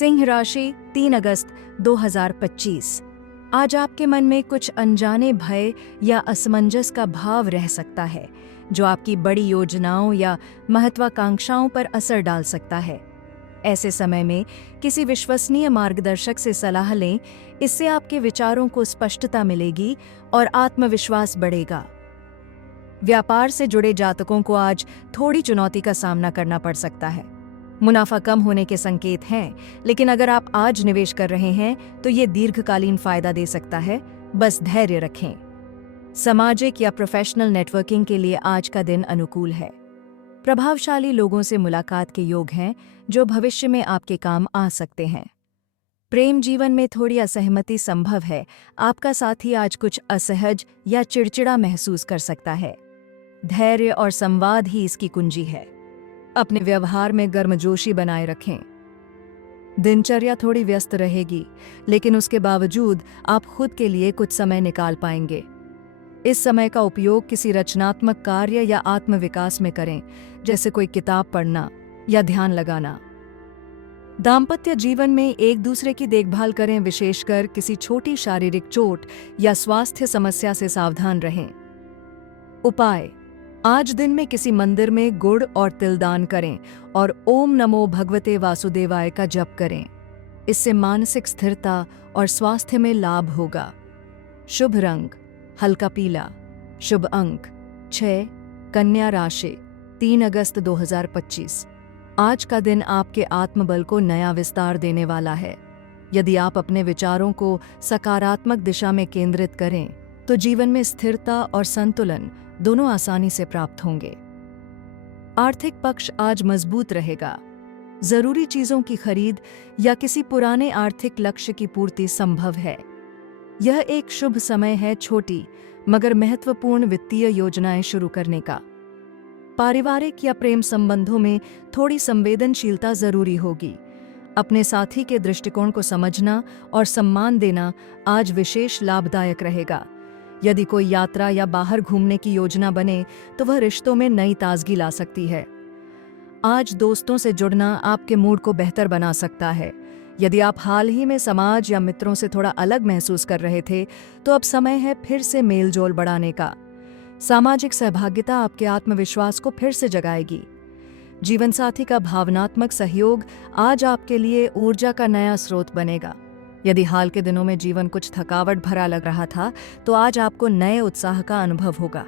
सिंह राशि 3 अगस्त 2025। आज आपके मन में कुछ अनजाने भय या असमंजस का भाव रह सकता है, जो आपकी बड़ी योजनाओं या महत्वाकांक्षाओं पर असर डाल सकता है। ऐसे समय में किसी विश्वसनीय मार्गदर्शक से सलाह लें, इससे आपके विचारों को स्पष्टता मिलेगी और आत्मविश्वास बढ़ेगा। व्यापार से जुड़े जातकों को आज थोड़ी चुनौती का सामना करना पड़ सकता है। मुनाफा कम होने के संकेत हैं, लेकिन अगर आप आज निवेश कर रहे हैं तो ये दीर्घकालीन फायदा दे सकता है। बस धैर्य रखें। सामाजिक या प्रोफेशनल नेटवर्किंग के लिए आज का दिन अनुकूल है। प्रभावशाली लोगों से मुलाकात के योग हैं, जो भविष्य में आपके काम आ सकते हैं। प्रेम जीवन में थोड़ी असहमति संभव है। आपका साथी आज कुछ असहज या चिड़चिड़ा महसूस कर सकता है। धैर्य और संवाद ही इसकी कुंजी है। अपने व्यवहार में गर्मजोशी बनाए रखें। दिनचर्या थोड़ी व्यस्त रहेगी, लेकिन उसके बावजूद आप खुद के लिए कुछ समय निकाल पाएंगे। इस समय का उपयोग किसी रचनात्मक कार्य या आत्मविकास में करें, जैसे कोई किताब पढ़ना या ध्यान लगाना। दाम्पत्य जीवन में एक दूसरे की देखभाल करें, विशेषकर किसी छोटी शारीरिक चोट या स्वास्थ्य समस्या से सावधान रहें। उपाय: आज दिन में किसी मंदिर में गुड़ और तिल दान करें और ओम नमो भगवते वासुदेवाय का जप करें। इससे मानसिक स्थिरता और स्वास्थ्य में लाभ होगा। शुभ रंग हल्का पीला। शुभ अंक 6। कन्या राशि 3 अगस्त 2025। आज का दिन आपके आत्मबल को नया विस्तार देने वाला है। यदि आप अपने विचारों को सकारात्मक दिशा में केंद्रित करें तो जीवन में स्थिरता और संतुलन दोनों आसानी से प्राप्त होंगे। आर्थिक पक्ष आज मजबूत रहेगा। जरूरी चीजों की खरीद या किसी पुराने आर्थिक लक्ष्य की पूर्ति संभव है। यह एक शुभ समय है छोटी मगर महत्वपूर्ण वित्तीय योजनाएं शुरू करने का। पारिवारिक या प्रेम संबंधों में थोड़ी संवेदनशीलता जरूरी होगी। अपने साथी के दृष्टिकोण को समझना और सम्मान देना आज विशेष लाभदायक रहेगा। यदि कोई यात्रा या बाहर घूमने की योजना बने तो वह रिश्तों में नई ताजगी ला सकती है। आज दोस्तों से जुड़ना आपके मूड को बेहतर बना सकता है। यदि आप हाल ही में समाज या मित्रों से थोड़ा अलग महसूस कर रहे थे, तो अब समय है फिर से मेलजोल बढ़ाने का। सामाजिक सहभागिता आपके आत्मविश्वास को फिर से जगाएगी। जीवनसाथी का भावनात्मक सहयोग आज आपके लिए ऊर्जा का नया स्रोत बनेगा। यदि हाल के दिनों में जीवन कुछ थकावट भरा लग रहा था, तो आज आपको नए उत्साह का अनुभव होगा।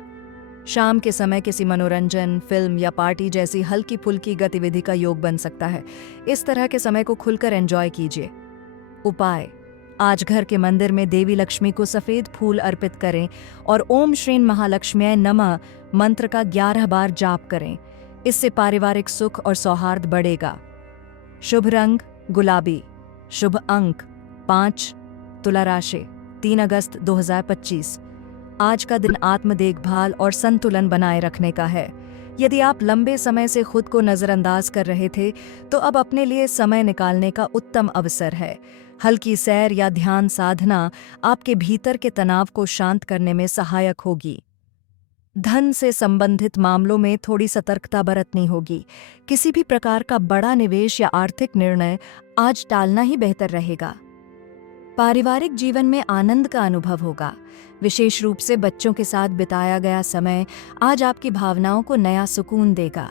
शाम के समय किसी मनोरंजन, फिल्म या पार्टी जैसी हल्की फुल्की गतिविधि का योग बन सकता है। इस तरह के समय को खुलकर एंजॉय कीजिए। उपाय: आज घर के मंदिर में देवी लक्ष्मी को सफेद फूल अर्पित करें और ओम श्रीं महालक्ष्म्यै नमः मंत्र का 11 बार जाप करें। इससे पारिवारिक सुख और सौहार्द बढ़ेगा। शुभ रंग गुलाबी। शुभ अंक 5। तुला राशि 3 अगस्त 2025। आज का दिन आत्म देखभाल और संतुलन बनाए रखने का है। यदि आप लंबे समय से खुद को नजरअंदाज कर रहे थे, तो अब अपने लिए समय निकालने का उत्तम अवसर है। हल्की सैर या ध्यान साधना आपके भीतर के तनाव को शांत करने में सहायक होगी। धन से संबंधित मामलों में थोड़ी सतर्कता बरतनी होगी। किसी भी प्रकार का बड़ा निवेश या आर्थिक निर्णय आज टालना ही बेहतर रहेगा। पारिवारिक जीवन में आनंद का अनुभव होगा। विशेष रूप से बच्चों के साथ बिताया गया समय आज आपकी भावनाओं को नया सुकून देगा।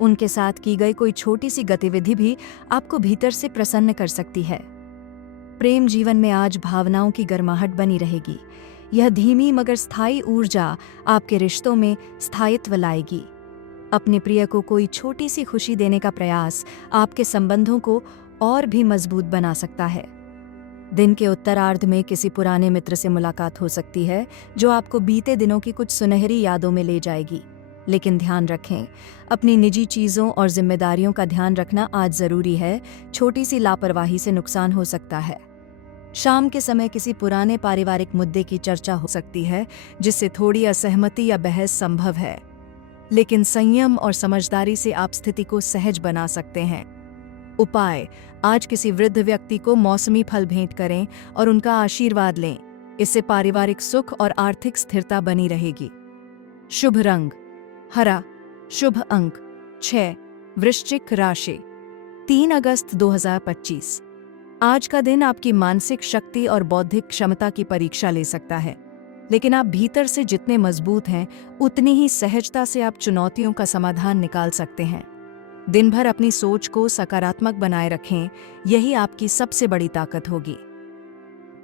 उनके साथ की गई कोई छोटी सी गतिविधि भी आपको भीतर से प्रसन्न कर सकती है। प्रेम जीवन में आज भावनाओं की गर्माहट बनी रहेगी। यह धीमी मगर स्थायी ऊर्जा आपके रिश्तों में स्थायित्व लाएगी। अपने प्रिय को कोई छोटी सी खुशी देने का प्रयास आपके संबंधों को और भी मजबूत बना सकता है। दिन के उत्तरार्ध में किसी पुराने मित्र से मुलाकात हो सकती है, जो आपको बीते दिनों की कुछ सुनहरी यादों में ले जाएगी। लेकिन ध्यान रखें, अपनी निजी चीज़ों और जिम्मेदारियों का ध्यान रखना आज ज़रूरी है। छोटी सी लापरवाही से नुकसान हो सकता है। शाम के समय किसी पुराने पारिवारिक मुद्दे की चर्चा हो सकती है, जिससे थोड़ी असहमति या बहस संभव है। लेकिन संयम और समझदारी से आप स्थिति को सहज बना सकते हैं। उपाय: आज किसी वृद्ध व्यक्ति को मौसमी फल भेंट करें और उनका आशीर्वाद लें। इससे पारिवारिक सुख और आर्थिक स्थिरता बनी रहेगी। शुभ रंग हरा। शुभ अंक 6। वृश्चिक राशि 3 अगस्त 2025। आज का दिन आपकी मानसिक शक्ति और बौद्धिक क्षमता की परीक्षा ले सकता है, लेकिन आप भीतर से जितने मजबूत हैं, उतनी ही सहजता से आप चुनौतियों का समाधान निकाल सकते हैं। दिन भर अपनी सोच को सकारात्मक बनाए रखें, यही आपकी सबसे बड़ी ताकत होगी।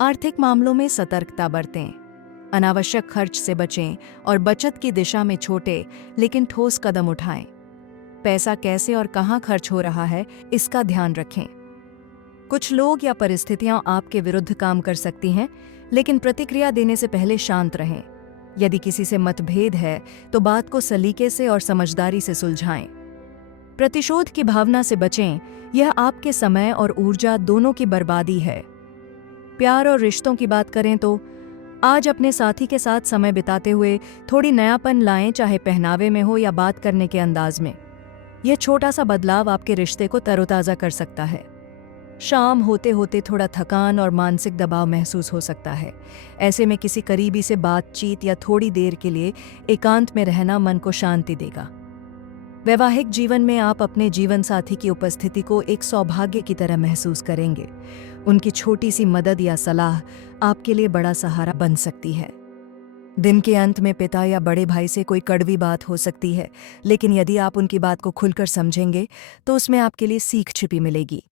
आर्थिक मामलों में सतर्कता बरतें, अनावश्यक खर्च से बचें और बचत की दिशा में छोटे लेकिन ठोस कदम उठाएं। पैसा कैसे और कहां खर्च हो रहा है, इसका ध्यान रखें। कुछ लोग या परिस्थितियां आपके विरुद्ध काम कर सकती हैं, लेकिन प्रतिक्रिया देने से पहले शांत रहें। यदि किसी से मतभेद है, तो बात को सलीके से और समझदारी से सुलझाएं। प्रतिशोध की भावना से बचें, यह आपके समय और ऊर्जा दोनों की बर्बादी है। प्यार और रिश्तों की बात करें तो आज अपने साथी के साथ समय बिताते हुए थोड़ी नयापन लाएं, चाहे पहनावे में हो या बात करने के अंदाज में। यह छोटा सा बदलाव आपके रिश्ते को तरोताजा कर सकता है। शाम होते होते थोड़ा थकान और मानसिक दबाव महसूस हो सकता है। ऐसे में किसी करीबी से बातचीत या थोड़ी देर के लिए एकांत में रहना मन को शांति देगा। वैवाहिक जीवन में आप अपने जीवन साथी की उपस्थिति को एक सौभाग्य की तरह महसूस करेंगे। उनकी छोटी सी मदद या सलाह आपके लिए बड़ा सहारा बन सकती है। दिन के अंत में पिता या बड़े भाई से कोई कड़वी बात हो सकती है, लेकिन यदि आप उनकी बात को खुलकर समझेंगे तो उसमें आपके लिए सीख छिपी मिलेगी।